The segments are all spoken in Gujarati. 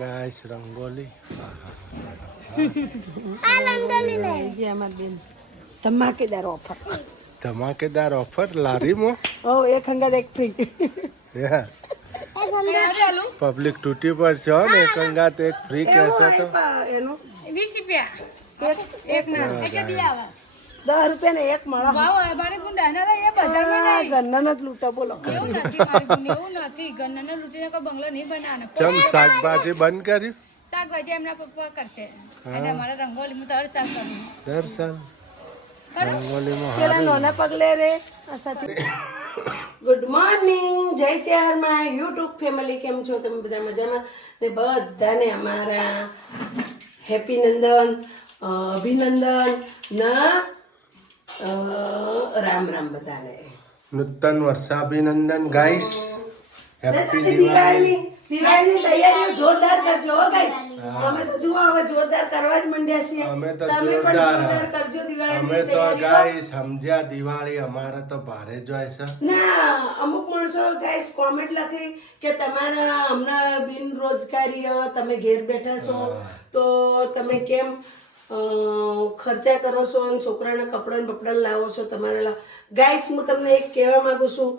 ગાઈસ રંગોલી ધમાકેદાર ઓફર ધમાકેદાર ઓફર લારીમાં એક હંગાત એક ફ્રી પબ્લિક તૂટી પર છે ને એક અંગાત એક ફ્રી કહેશે તો એનું 20 રૂપિયા એક ના ₹10 ને એક મળે ભાવ અમારે ગુંડાના એ બજારમાં નહીં ગન્ના જ લૂંટા બોલો એવું નથી મારી ગુંડ એવું નથી ગન્નાને લૂંટીને કોઈ બંગલો નહીં બનાવવાનો ચમ શાકભાજી બંધ કર્યું શાકભાજી એમના પપ્પા કરશે અને મારા રંગોલી હું તો હર શાક કરું દર સાલ રંગોલીમાં પેલા નાના પગલે રે ગુડ મોર્નિંગ જય ચેહરમાં યુટ્યુબ ફેમિલી કેમ છો તમે બધા મજામાં ને બધાને અમારા હેપી નંદન અભિનંદન ના રામ રામ બધાને નૂતન વર્ષાભિનંદન ગાઈસ હેપી દિવાળીની તૈયારીઓ જોરદાર કરજો હો ગાઈસ અમે તો જુઓ હવે જોરદાર કરવા જ માંડ્યા છીએ અમે તો તમે પણ જોરદાર કરજો અમે દિવાળીની તો તૈયારીઓ ગાઈસ સમજ્યા દિવાળી અમારે તો ભારે જ હોય છે ના અમુક માણસો ગાઈસ કોમેન્ટ લખી કે તમારા હમણાં બિનરોજગારી તમે ઘેર બેઠા છો તો તમે કેમ ખર્ચા કરો છો અને છોકરાના કપડાં બપડા લાવો છો તમારા ગાઈસ હું તમને એક કહેવા માંગુ છું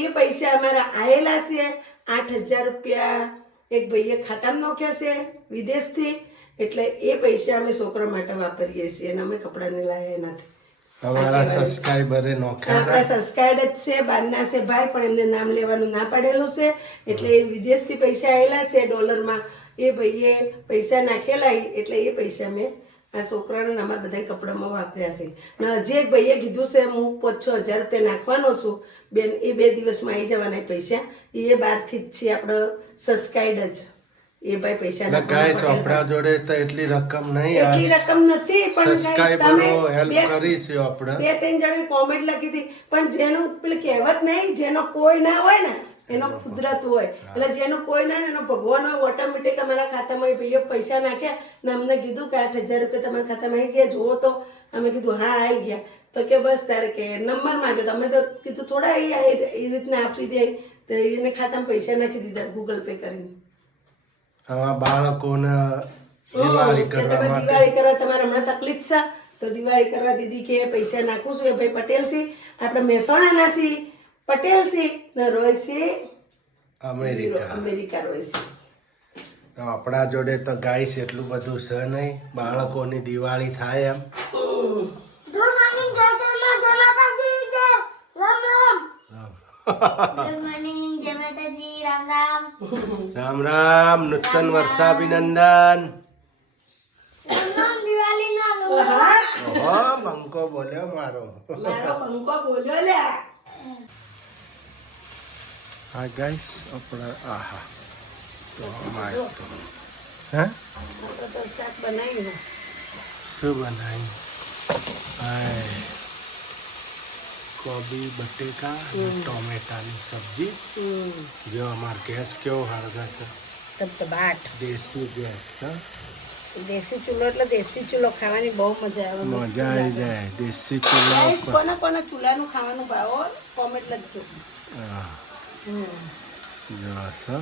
એ પૈસા અમારા આવેલા છે 8,000 રૂપિયા એક ભાઈએ ખાતામાં નાખ્યા છે વિદેશથી એટલે એ પૈસા અમે છોકરા માટે વાપરીએ છીએ અને અમે કપડાને લાવ્યા નથી અમારા સબસ્ક્રાઇબરે નોખ્યા આપણા સબસ્ક્રાઇબ જ છે બહારના છે ભાઈ પણ એમને નામ લેવાનું ના પાડેલું છે એટલે એ વિદેશથી પૈસા આવેલા છે ડોલરમાં એ ભાઈએ પૈસા નાખેલા એટલે એ પૈસા મેં આ છોકરાને અમારા બધા કપડામાં વાપર્યા છે ને હજી એક ભાઈએ કીધું છે હું 5,000 રૂપિયા નાખવાનો છું બેન એ 2 દિવસમાં આવી જવાના પૈસા એ બહારથી જ છે આપણો સબસ્ક્રાઇબ જ એ ભાઈ પૈસા ગાઈસ આપણા જોડે તો એટલી રકમ નહીં એટલી રકમ નથી પણ સબસ્ક્રાઇબરો હેલ્પ કરી છે આપણે 2-3 જણે કોમેન્ટ લખી હતી પણ જેનું પેલી કહેવત નહીં જેનો કોઈ ના હોય ને એનો કુદરત હોય એટલે જેનો કોઈ ના એનો ભગવાન હોય ઓટોમેટિક અમારા ખાતામાં ભાઈઓ પૈસા નાખ્યા ને અમને કીધું કે 8,000 રૂપિયા તમારા ખાતામાં આવી ગયા જુઓ તો અમે કીધું હા આવી ગયા તો કે બસ તારે કે નંબર માંગ્યો તો અમે તો કીધું થોડા એ રીતના આપી દે તો એને ખાતામાં પૈસા નાખી દીધા ગૂગલ પે કરીને બાળકોને દિવાળી કરવા માટે દિવાળી કરવા તમારે હમણાં તકલીફ છે તો દિવાળી કરવા દીદી કે પૈસા નાખું છું એ ભાઈ પટેલ છે આપણે મહેસાણાના છે પટેલ છે ને રોય છે અમેરિકા રોય છે તો આપણા જોડે તો ગાઈસ એટલું બધું છે નહીં બાળકોની દિવાળી થાય એમ રામ રામ નૂતન વર્ષાભિનંદન બંકો બોલ્યો મારો બંકો બોલ્યો લ્યા હા ગાઈસ આપણા આહા તો અમારે તો હે તો શાક બનાવ્યું શું બનાવ્યું હાય કોબી બટેકા ટોમેટાની સબ્જી જો અમાર ગેસ કેવો હળગા છે તબતબાટ દેશી ગેસ દેશી ચૂલો એટલે દેશી ચૂલો ખાવાની બહુ મજા આવે મજા આવી જાય દેશી ચૂલા ઉપર કોને કોને ચૂલાનું ખાવાનું ભાવો કોમેન્ટ લખજો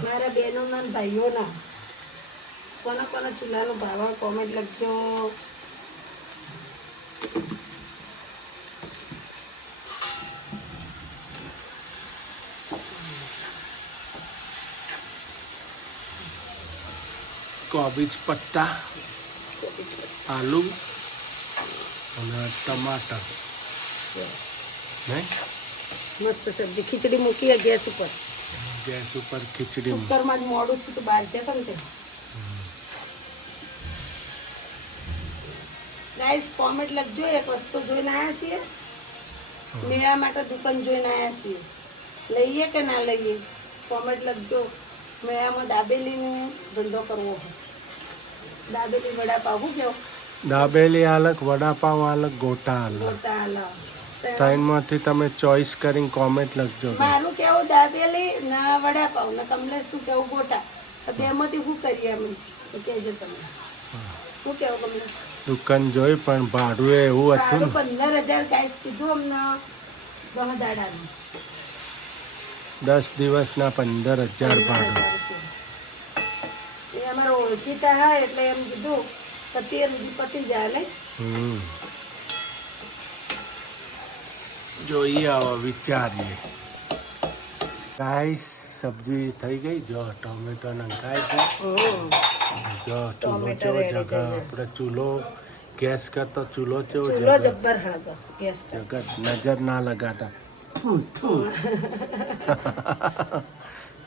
મારા બહેનો ના ભાઈઓ ના કોને કોને ચૂલાનું ભાવો કોમેન્ટ લખજો કોબીજ પત્તા આલુ અને ટમાટર નહીં મસ્ત સબ્જી ખીચડી મૂકી ગેસ ઉપર ખીચડી કુકરમાં જ મોડું છું તો બહાર જતો ને ગાઈસ કોમેન્ટ લખજો એક વસ્તુ જોઈને આવ્યા છીએ મેળા માટે દુકાન જોઈને આવ્યા છીએ લઈએ કે ના લઈએ કોમેન્ટ લખજો મેળામાં દાબેલીનો ધંધો કરવો હોય દાબેલી વડાપાવ શું કેવો દાબેલી અલગ વડાપાવ અલગ ગોટા અલગ ત્રણમાંથી તમે ચોઈસ કરીને કોમેન્ટ લખજો મારું કેવું દાબેલી ના વડાપાવ ને કમલેશ તું કેવું ગોટા તો બેમાંથી શું કરીએ અમે તો કહેજો તમે શું કેવું કમલેશ દુકાન જોઈ પણ ભાડું એવું હતું ને 15,000 ગાઈસ કીધું અમને 10 દાડાનું 10 દિવસના 15,000 ભાડું એ એ અમારો ઓળખીતા હા એટલે એમ કીધું પતિ પતિ જાય ને જોઈએ હવે વિચારીએ. ગાઈસ સબ્જી થઈ ગઈ. જો ટોમેટો નંખાય છે. જો ચૂલો ચેવો જગહ આપણે ચૂલો ગેસ કરતો ચૂલો ચેવો ચૂલો જબ્બર હાગો ગેસ જગત નજર ના લગાતા.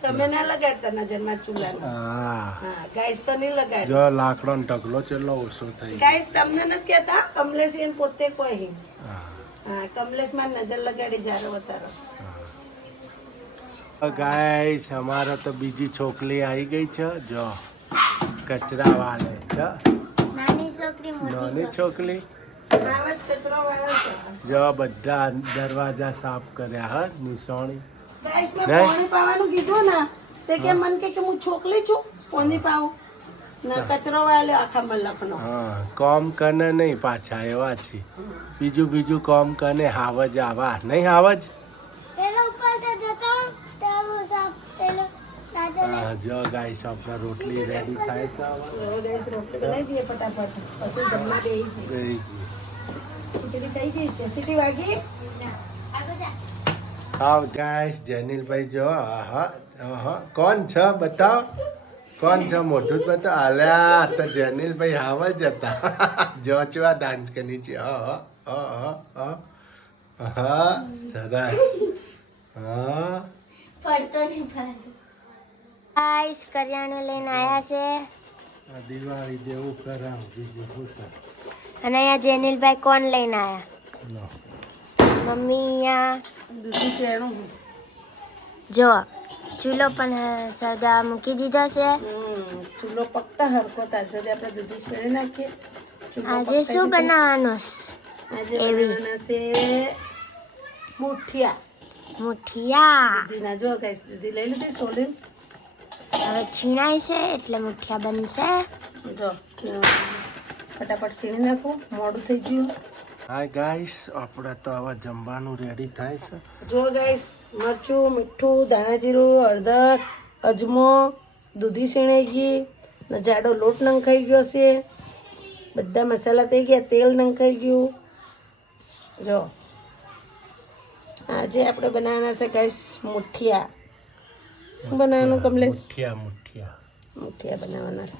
તમે ના લગાડતા નજરમાં ચૂલાનો. હા હા ગાઈસ તો નહીં લગાડ. જો લાકડો ને ઢગલો ચેલો ઓછો થઈ ગયો. ગાઈસ તમને નથી કહેતા કમલેશ એને પોતે કોઈ. હા હા કમલેશ માં નજર લગાડી જારો બતારો. ગાઈસ અમારે તો બીજી છોકરી આવી ગઈ છે. જો કચરા વાલે છે. નાની છોકરી. આવા જ કચરો વાળો છે. જો બધા દરવાજા સાફ કર્યા હા નિશાણી. ગાઈસ મેં પાણી પાવાનું કીધું ને તે કે મન કે હું છોકરી છું પાણી પાવું ના કચરો વાળો આખા મલકનો. હા કોમ કને નહીં પાછા એવા છે. બીજું કોમ કને હાવજ આવા નહીં હાવજ. હા જો ગાઈસ આપણા રોટલી રેડી થાય છે. હવે ગાઈસ રોટલી બનાવી દઈએ ફટાફટ પછી જમવા બેસી જઈએ. ખીચડી થઈ ગઈ છે. સીટી વાગી. હા ગાઈસ જેનિલભાઈ જો કોણ છે બતાવ. કોણ છે મોઢું જ બતાવ. અલ્યા તો જેનિલભાઈ હાવ જ હતા. જો ચેવા ડાન્સ કરી છે. હા સરસ. હા પડતો નહીં પાછું. ગાઈસ કરિયાણું લઈને આવ્યા છે આ દિવાળી જેવું કરાવ બીજું શું છે. અને અહીંયા જેનિલભાઈ કોણ લઈને આવ્યા? લો. મમ્મી અહીંયા દૂધી શેણું. જો ચૂલો પણ સદા મૂકી દીધો છે. ચૂલો પકતા હરકો તાજો આપણે દૂધી શેણી નાખીએ. આજે શું બનાવવાનું આજે બનાવવાના છે મુઠિયા. મુઠિયા દૂધીના જો ગાઈસ દૂધી લઈ લીધી સોલી. હવે છીણાય છે એટલે મુઠિયા બનશે. જો ફટાફટ છીણી નાખું મોડું થઈ ગયું. હાય ગાઈસ આપણે તો આવા જમવાનું રેડી થાય છે. જો ગાઈસ મરચું મીઠું ધાણાજીરું હળદર અજમો દૂધી શીણાઈ ગઈ ને જાડો લોટ નંખાઈ ગયો છે. બધા મસાલા થઈ ગયા. તેલ નંખાઈ ગયું. જો આજે આપણે બનાવવાના છે ગાઈસ મુઠિયા. બનાવવાનું કમલેશ મુઠિયા બનાવવાના છે.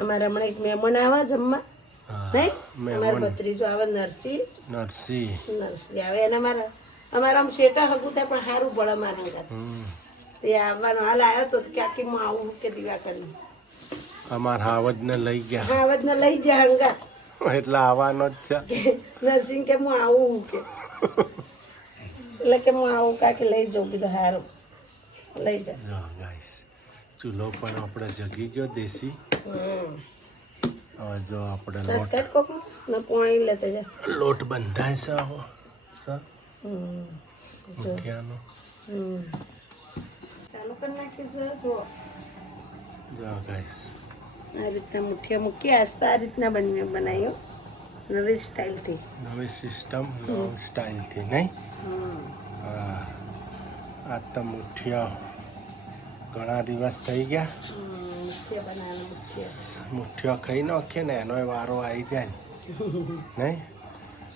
અમારે હમણાં એક મહેમાન આવે જમવા નહીં. અમારા ભત્રીજો આવે નરસી આવે એને અમારા આમ શેટા હગું થાય પણ સારું પડે મારા હંગાત. તે આવવાનો હાલ આવ્યો તો કે આખી હું આવું કે દીવા કરી અમાર હાવજ ને લઈ ગયા. હાવજ ને લઈ જા હંગાત એટલે આવવાનો જ છે. નરસિંહ કે હું આવું કે એટલે કે હું આવું કાંઈ લઈ જાઉં. કીધું સારું લઈ જા. ગાઈસ ચૂલો પણ આપણે જગી ગયો દેશી. હવે જો આપણે સસ્કટ કોક ને પોણી લેતે જા. લોટ બંધાય છે આવો સર મુઠિયાનો. ચાલુ કરી નાખીશું. જો ગાઈસ આ રીતના મુઠિયા મૂકી આજ તો આ રીતના બનાવ્યો નવી સ્ટાઇલથી. નવી સિસ્ટમ નવી સ્ટાઇલથી નહીં. હા આ તો મુઠિયા ઘણા દિવસ થઈ ગયા. મુઠિયા બનાવવાના મુઠિયા ખાઈ નાખીએ ને એનો વારો આવી જાય નહીં.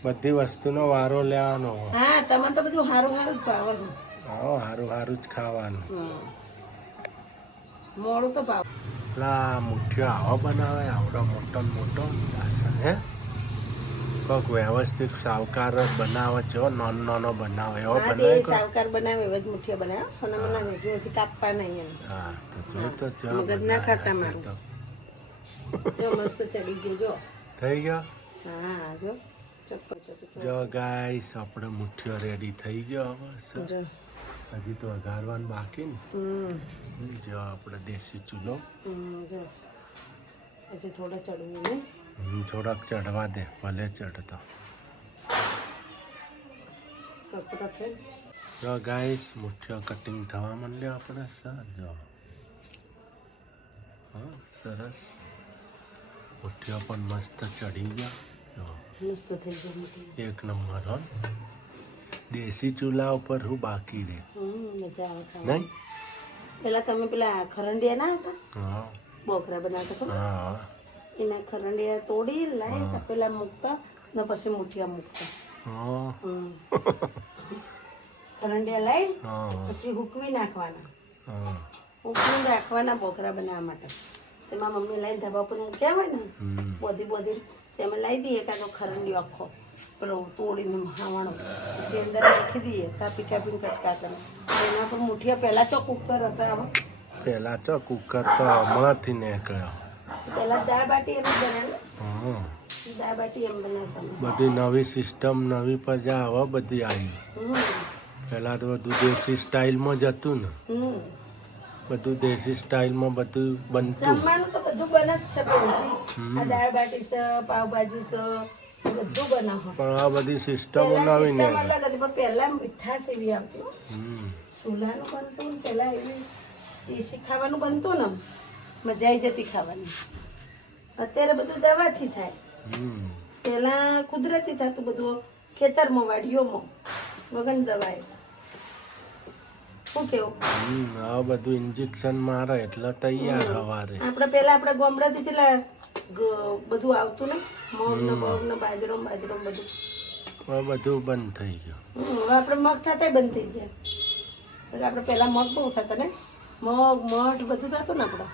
બધી વસ્તુનો વારો લેવાનો. હા તમે તો બધું સારું સારું જ ભાવે. હા સારું જ ખાવાનું. મોડું તો ભાવ. પેલા મુઠિયો આવો બનાવે આવડો મોટો હે કોઈક વ્યવસ્થિત સાવકાર બનાવે છે. નાનો બનાવે એવો બનાવે. સાવકાર બનાવે એવા જ મુઠિયા બનાવે. સોના બનાવે હજી કાપવા નહીં એમ. હા તો જો મગજ ના ખાતા મારું. જો મસ્ત ચડી ગયું. જો થઈ ગયો. હા જો જો ગાઈસ આપણે મુઠિયો રેડી થઈ ગયો. હવે હજી તો વઘારવાનું બાકી ને. જો આપણે દેશી ચૂલો. હજી થોડો ચડવું ને. થોડાક ચડવા દે ભલે ચડતો. જો ગાઈસ મુઠિયો કટિંગ થવા માંડ્યો આપણે. સર જો હા સરસ મુઠિયો પણ મસ્ત ચડી ગયો. મસ્ત થઈ ગયું. એક નંબર હો. દેશી ચૂલા ઉપર હું બાકી રહે મજા આવે નહીં. પેલા તમે પેલા ખરંડિયા ના હતા હા બોકરા બનાવતા ખબર હા એના ખરંડિયા તોડી લાઈ તપેલા મૂકતા ને પછી મુઠિયા મૂકતા હા ખરંડિયા લાઈ હા પછી હુકવી નાખવાના હા હુકવીને રાખવાના બોકરા બનાવવા માટે તેમાં મમ્મી લાઈ ધાબા પર મૂક્યા હોય ને હમ બોધી તેમાં લાવી દઈએ કાં તો ખરંડિયો આખો પેલો તોડીને હાવણો પછી અંદર નાખી દઈએ કાપી કાપીને કટકા કરે એના પર મુઠિયા પહેલાં ચો કુકર હતા આમાં પેલા તો કુકર તો હમણાંથી નીકળ્યો પહેલાં દાળ બાટી એમ જ બનાવે હા દાળ બાટી એમ બનાવતા બધી નવી સિસ્ટમ નવી પ્રજા હવે બધી આવી હમ પહેલાં તો બધું દેશી સ્ટાઇલમાં જ હતું ને હમ બધું દેશી સ્ટાઇલમાં બધું બનતું જમવાનું તો બધું બને જ છે પહેલાથી આ દાળ બાટી છે પાવભાજી છે બધું બનાવો પણ આ બધી સિસ્ટમો પહેલા નવી ને સિસ્ટમ અલગ હતી પણ પહેલા મીઠાશ એવી આવતી હો. હમ ચૂલાનું બનતું ને પહેલા એવી દેશી ખાવાનું બનતું ને મજા આવી જતી ખાવાની અત્યારે બધું દવાથી થાય હમ પહેલા કુદરતી થતું બધું ખેતરમાં વાડીઓમાં વગર દવાએ શું કેવું હવે બધું ઇન્જેક્શન મારે એટલે તૈયાર હવારે આપણે પહેલા આપણા ગામડાથી કેટલા બધું આવતું ને મગ ને બગ ને બાજરો ને બધું હવે બધું બંધ થઈ ગયું હવે આપણે મગ થતા બંધ થઈ ગયા એટલે આપણે પહેલા મગ બહુ થતા ને મગ મઠ બધું થતું ને આપણે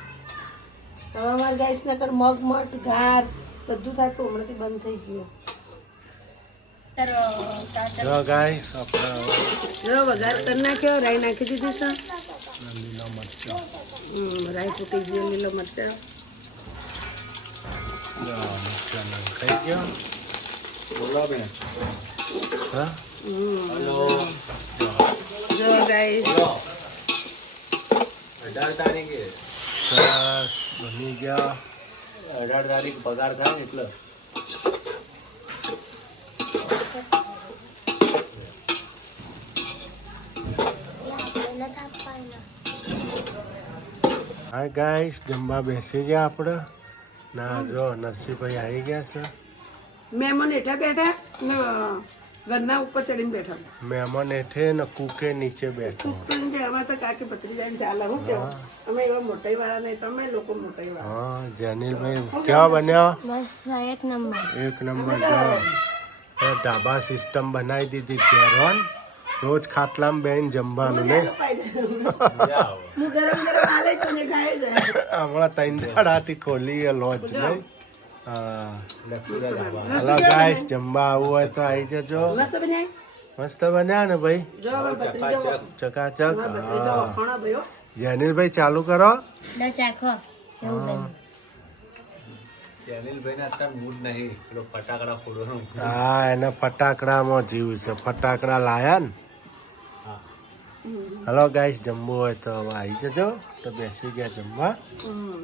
હવે અમારે ગાઈસ નકર મગ મઠ ઘાર બધું થતું હમણાંથી બંધ થઈ ગયું જો ગાઈસ આપણે જો વઘાર કરી નાખ્યો રાઈ નાખી દીધી છે લીલો મરચો રાઈ ફૂટી ગયો લીલો મરચાં મરચો ખાઈ ગયો હા જો ગાઈસ 18 તારીખે સરસ બની ગયા 18 તારીખ પગાર થાય એટલે હા ગાઈસ જમવા બેસી ગયા આપણે ના જો નરસિંહભાઈ આવી ગયા છે મહેમાન હેઠા બેઠા ને ઘરના ઉપર ચડીને બેઠા મહેમાન હેઠે ને કુકે નીચે બેઠો પણ જે આમાં તો કાકી પચડી જાય ને ચાલે હું કેવું અમે એવા મોટાઈ વાળા નહીં તમે લોકો મોટાઈ વાળા હા જેનિલભાઈ કેવા બન્યો બસ એક નંબર એક નંબર જો એ ઢાબા સિસ્ટમ બનાવી દીધી શેરવાન રોજ ખાટલામાં બેન જમવાનું ને હું ગરમ ગરમ આલે તો ને ખાઈ જાય હમણાં ત્રણ દાડાથી ખોલી એ લોજ નહીં હા હલો ગાઈસ જમવા આવવું હોય તો આવી જજો મસ્ત બનાય મસ્ત બન્યા ને ભાઈ જો હવે ભત્રીજો ચકાચક ભત્રીજો વખોણા ભાઈઓ જેનિલભાઈ ચાલુ કરો લો ચાખો એવું બન્યું જેનિલભાઈને અત્યારે મૂડ નહીં પેલો ફટાકડા ફોડવાનો હા એને ફટાકડામાં જીવ છે ફટાકડા લાયા ને હલો ગાઈસ જમવું હોય તો હવે આવી જજો તો બેસી ગયા જમવા હમ